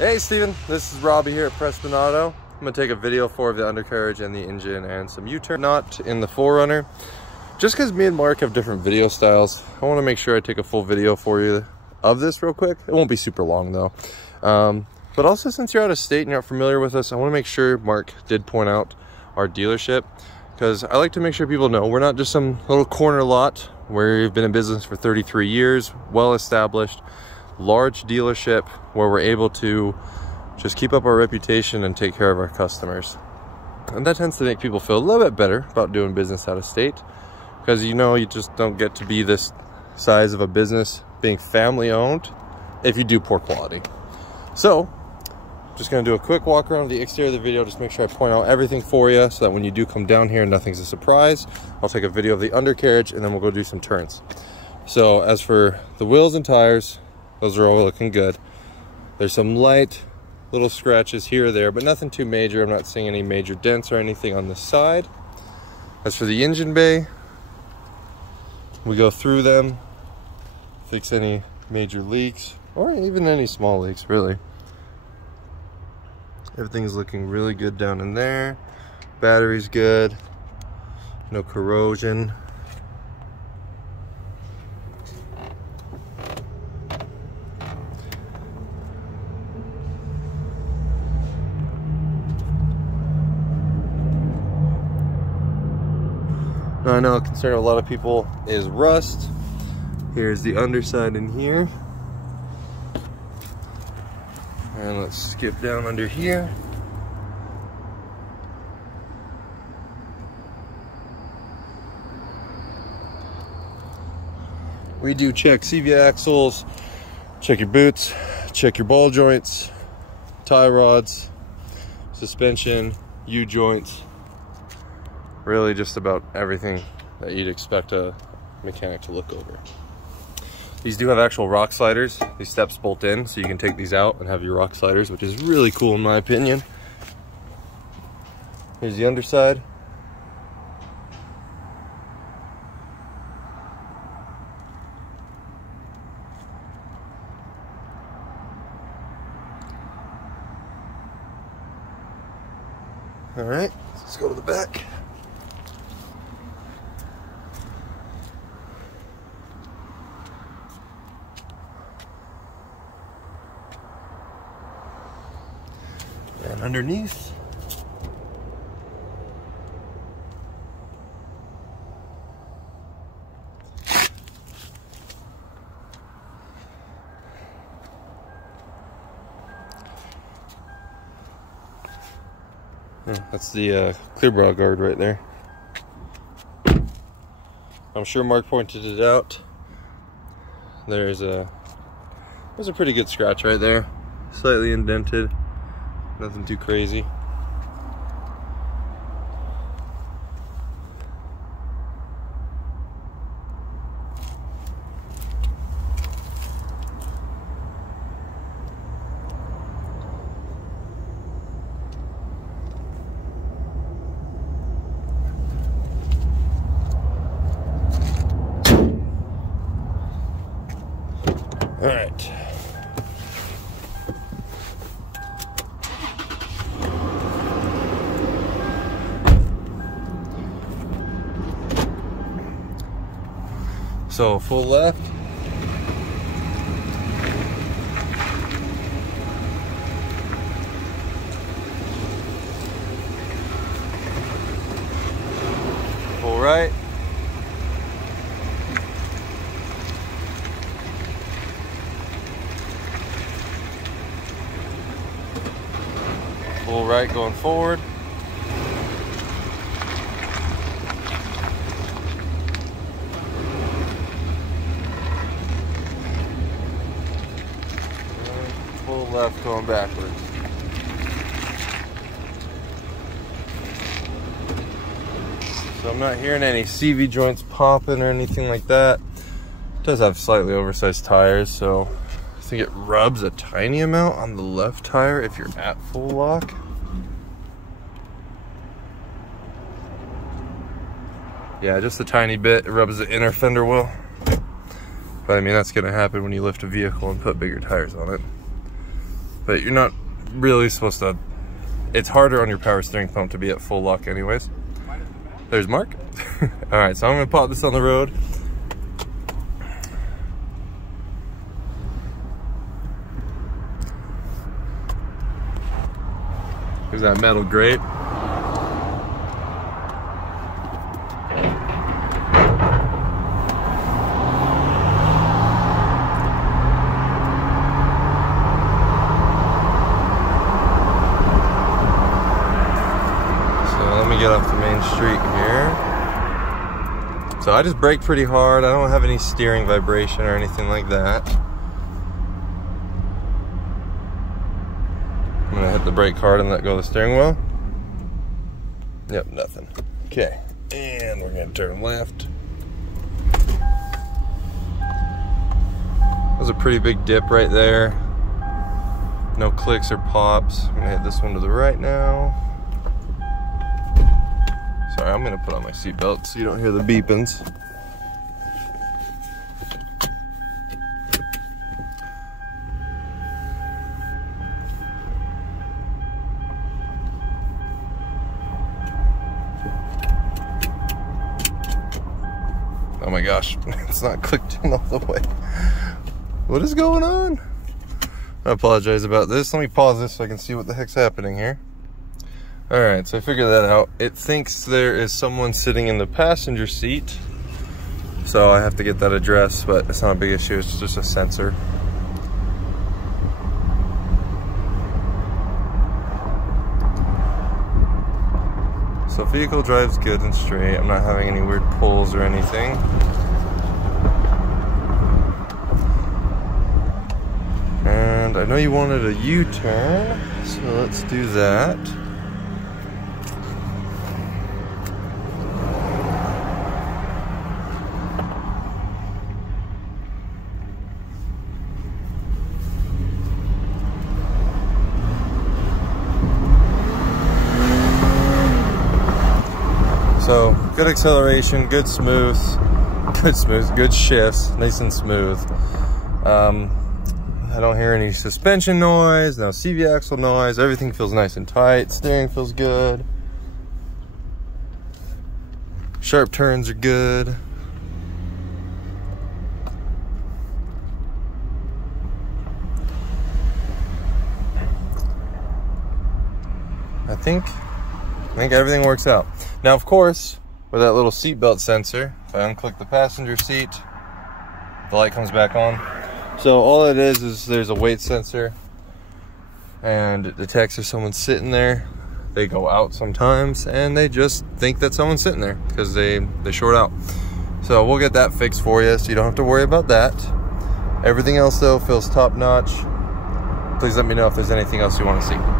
Hey Steven, this is Robbie here at Pressman Auto. I'm going to take a video for the undercarriage and the engine and some U-turn. Not in the 4Runner. Just because me and Mark have different video styles, I want to make sure I take a full video for you of this real quick. It won't be super long though. But also, since you're out of state and you're not familiar with us, I want to make sure Mark did point out our dealership, because I like to make sure people know we're not just some little corner lot where we've been in business for 33 years, well established, large dealership where we're able to just keep up our reputation and take care of our customers. And that tends to make people feel a little bit better about doing business out of state, because you just don't get to be this size of a business being family owned if you do poor quality. So just going to do a quick walk around the exterior of the video, just make sure I point out everything for you so that when you do come down here, nothing's a surprise. I'll take a video of the undercarriage and then we'll go do some turns. So as for the wheels and tires, those are all looking good. There's some light little scratches here or there, but nothing too major. I'm not seeing any major dents or anything on the side. As for the engine bay, we go through them, fix any major leaks or even any small leaks, really. Everything's looking really good down in there. Battery's good, no corrosion. Now, I know a concern of a lot of people is rust. Here's the underside in here. And let's skip down under here. We do check CV axles, check your boots, check your ball joints, tie rods, suspension, U-joints. Really just about everything that you'd expect a mechanic to look over. These do have actual rock sliders. These steps bolt in, so you can take these out and have your rock sliders, which is really cool in my opinion. Here's the underside. All right, let's go to the back. And underneath, that's the clear bra guard right there. I'm sure Mark pointed it out. There's a pretty good scratch right there, slightly indented. Nothing too crazy. All right. So full left. Full right. Full right going forward. Left going backwards. So I'm not hearing any CV joints popping or anything like that. It does have slightly oversized tires, so I think it rubs a tiny amount on the left tire if you're at full lock. Yeah, just a tiny bit. It rubs the inner fender well. But I mean, that's gonna happen when you lift a vehicle and put bigger tires on it. but you're not really supposed to. It's harder on your power steering pump to be at full lock anyways. There's Mark. All right, so I'm gonna pop this on the road. Here's that metal grate. Get off the main street here. So I just brake pretty hard. I don't have any steering vibration or anything like that. I'm gonna hit the brake hard and let go of the steering wheel. Yep, nothing. Okay, and we're gonna turn left. That was a pretty big dip right there. No clicks or pops. I'm gonna hit this one to the right now. Sorry, I'm gonna put on my seatbelt so you don't hear the beepings. Oh my gosh, it's not clicked in all the way. What is going on? I apologize about this. Let me pause this so I can see what the heck's happening here. All right, so I figured that out. It thinks there is someone sitting in the passenger seat, so I have to get that addressed, but it's not a big issue, it's just a sensor. So vehicle drives good and straight. I'm not having any weird pulls or anything. And I know you wanted a U-turn, so let's do that. So good acceleration, good shifts, nice and smooth. I don't hear any suspension noise, no CV axle noise. Everything feels nice and tight. Steering feels good. Sharp turns are good. I think everything works out. Now, of course, with that little seatbelt sensor, if I unclick the passenger seat, the light comes back on. So all it is there's a weight sensor, and it detects if someone's sitting there. They go out sometimes, and they just think that someone's sitting there because they short out. So we'll get that fixed for you, so you don't have to worry about that. Everything else, though, feels top-notch. Please let me know if there's anything else you want to see.